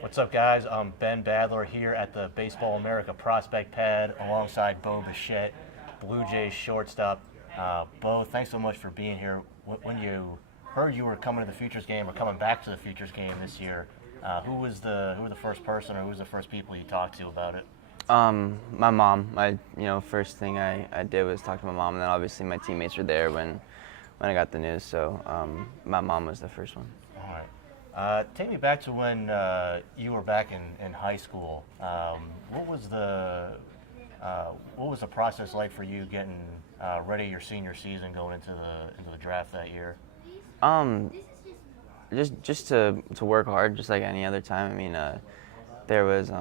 What's up, guys? I'm Ben Badler here at the Baseball America Prospect Pad alongside Bo Bichette, Blue Jays shortstop. Bo, thanks so much for being here. When you heard you were coming to the Futures game or coming back to the Futures game this year, who were the first person or who was the first people you talked to about it? My mom. First thing I did was talk to my mom, and then obviously my teammates were there when I got the news. So my mom was the first one. All right. Take me back to when you were back in high school. What was the process like for you getting ready your senior season, going into the draft that year? Um, just to work hard, just like any other time. I mean, there was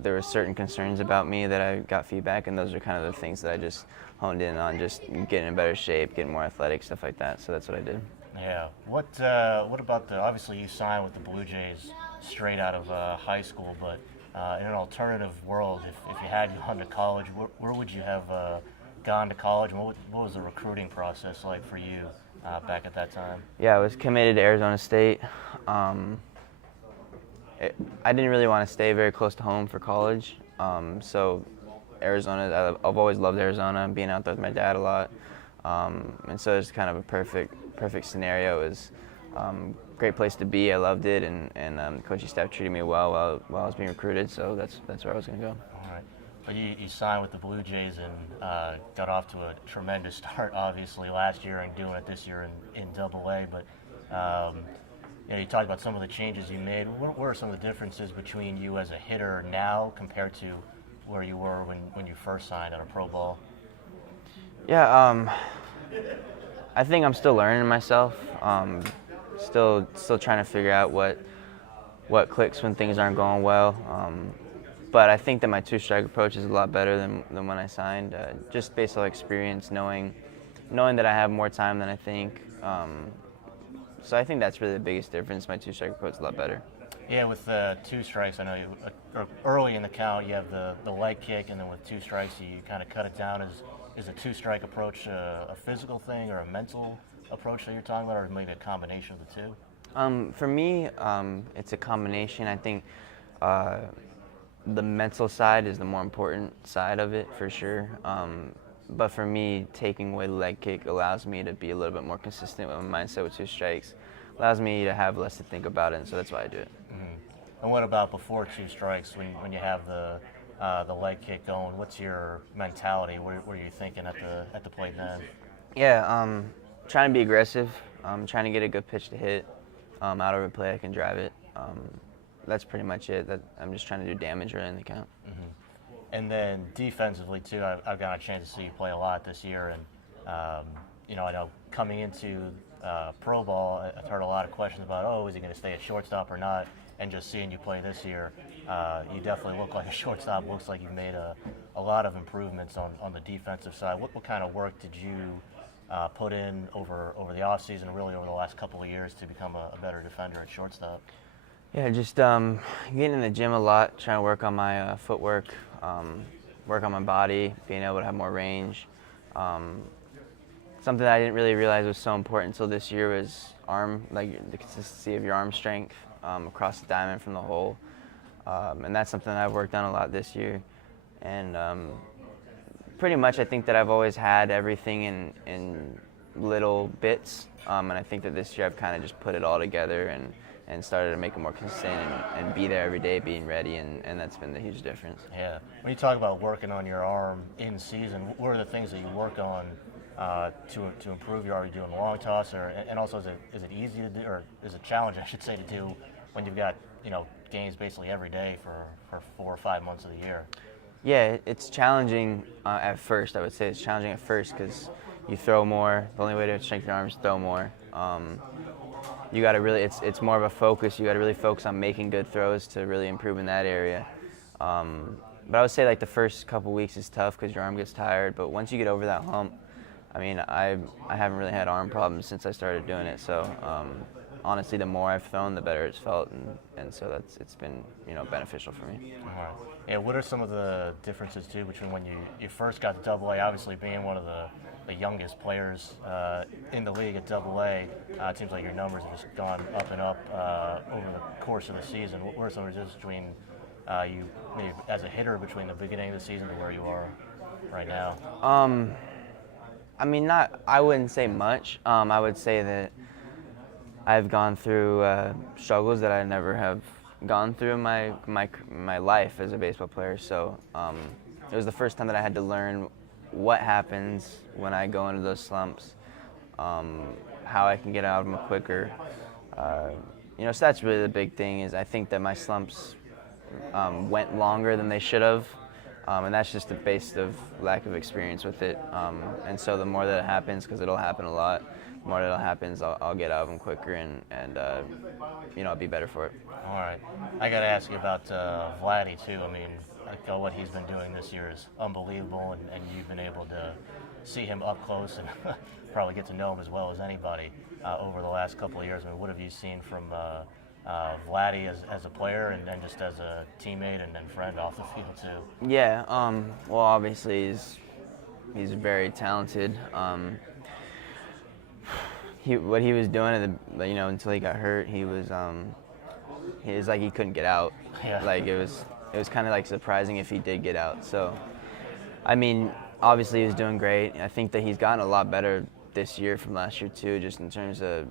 there were certain concerns about me that I got feedback, and those are kind of the things that I just honed in on, just getting in better shape, getting more athletic, stuff like that. So that's what I did. Yeah. What about obviously you signed with the Blue Jays straight out of high school, but in an alternative world, if you had gone to college, where would you have gone to college? And what was the recruiting process like for you back at that time? Yeah, I was committed to Arizona State. I didn't really want to stay very close to home for college, so Arizona. I've always loved Arizona, being out there with my dad a lot, and so it's kind of a perfect scenario. It was great place to be. I loved it, and the coaching staff treated me well while I was being recruited. So that's where I was going to go. All right. But you signed with the Blue Jays and got off to a tremendous start, obviously, last year and doing it this year in Double-A. But you talked about some of the changes you made. What are some of the differences between you as a hitter now compared to where you were when you first signed on a pro ball? Yeah, I think I'm still learning myself. Still trying to figure out what clicks when things aren't going well. But I think that my two-strike approach is a lot better than when I signed, just based on experience, knowing that I have more time than I think. So I think that's really the biggest difference. My two-strike approach is a lot better. Yeah, with two strikes, I know early in the count you have the leg kick, and then with two strikes you kind of cut it down. Is a two-strike approach a physical thing or a mental approach that you're talking about, or maybe a combination of the two? For me, it's a combination. I think the mental side is the more important side of it for sure. But for me, taking away the leg kick allows me to be a little bit more consistent with my mindset with two strikes. Allows me to have less to think about it, and so that's why I do it. Mm-hmm. And what about before two strikes, when you have the leg kick going? What's your mentality? What are you thinking at the plate then? Yeah, trying to be aggressive. Trying to get a good pitch to hit. Out of a play, I can drive it. That's pretty much it. I'm just trying to do damage right in the count. Mm-hmm. And then defensively too, I've got a chance to see you play a lot this year, and I know coming into pro ball, I've heard a lot of questions about, is he going to stay at shortstop or not? And just seeing you play this year, you definitely look like a shortstop. Looks like you've made a lot of improvements on the defensive side. What kind of work did you put in over the offseason, really over the last couple of years, to become a better defender at shortstop? Yeah, just getting in the gym a lot, trying to work on my footwork, work on my body, being able to have more range. Something that I didn't really realize was so important until this year was the consistency of your arm strength across the diamond from the hole. And that's something that I've worked on a lot this year. And pretty much I think that I've always had everything in little bits. And I think that this year I've kind of just put it all together and started to make it more consistent and be there every day, being ready, and that's been the huge difference. Yeah. When you talk about working on your arm in season, what are the things that you work on to improve? Are you doing long toss, and also is it easy to do, or is it a challenge, I should say, to do when you've got games basically every day for 4 or 5 months of the year? Yeah, it's challenging at first. I would say it's challenging at first because you throw more. The only way to strengthen your arms is throw more. You got to really, it's more of a focus. You got to really focus on making good throws to really improve in that area. But I would say the first couple weeks is tough because your arm gets tired. But once you get over that hump, I mean, I haven't really had arm problems since I started doing it. So honestly, the more I've thrown, the better it's felt, and so it's been beneficial for me. All right. Yeah, what are some of the differences too between when you first got to Double A? Obviously, being one of the youngest players in the league at Double A, it seems like your numbers have just gone up and up over the course of the season. What were some of the differences between you maybe as a hitter between the beginning of the season to where you are right now? I mean, I wouldn't say much. I would say that I've gone through struggles that I never have gone through in my life as a baseball player. So it was the first time that I had to learn what happens when I go into those slumps, how I can get out of them quicker. So that's really the big thing. Is I think that my slumps went longer than they should have. And that's just based of lack of experience with it. And so the more that it happens, because it'll happen a lot, the more that it happens, I'll get out of them quicker and I'll be better for it. All right. I got to ask you about Vladdy, too. I mean, what he's been doing this year is unbelievable, and you've been able to see him up close and probably get to know him as well as anybody over the last couple of years. I mean, what have you seen from Vladdy as a player and then just as a teammate and friend off the field too? Yeah, well, obviously he's very talented. What he was doing until he got hurt, he was like he couldn't get out. Yeah. Like it was kind of like surprising if he did get out. So, I mean, obviously he was doing great. I think that he's gotten a lot better this year from last year too, just in terms of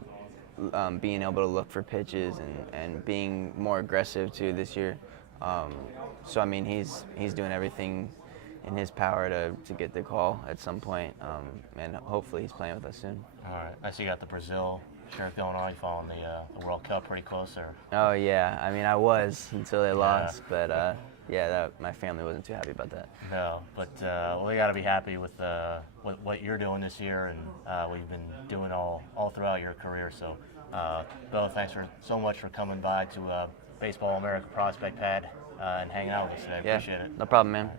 being able to look for pitches and being more aggressive too this year. So I mean, he's doing everything in his power to get the call at some point, and hopefully he's playing with us soon. All right. I see you got the Brazil shirt going on. You following the World Cup pretty close there. Oh yeah, I mean I was until they lost, but my family wasn't too happy about that. No, but we got to be happy with what you're doing this year, and we've been doing all throughout your career. So, Bo, thanks so much for coming by to Baseball America Prospect Pad and hanging out with us today. Yeah, Appreciate it. no problem, man.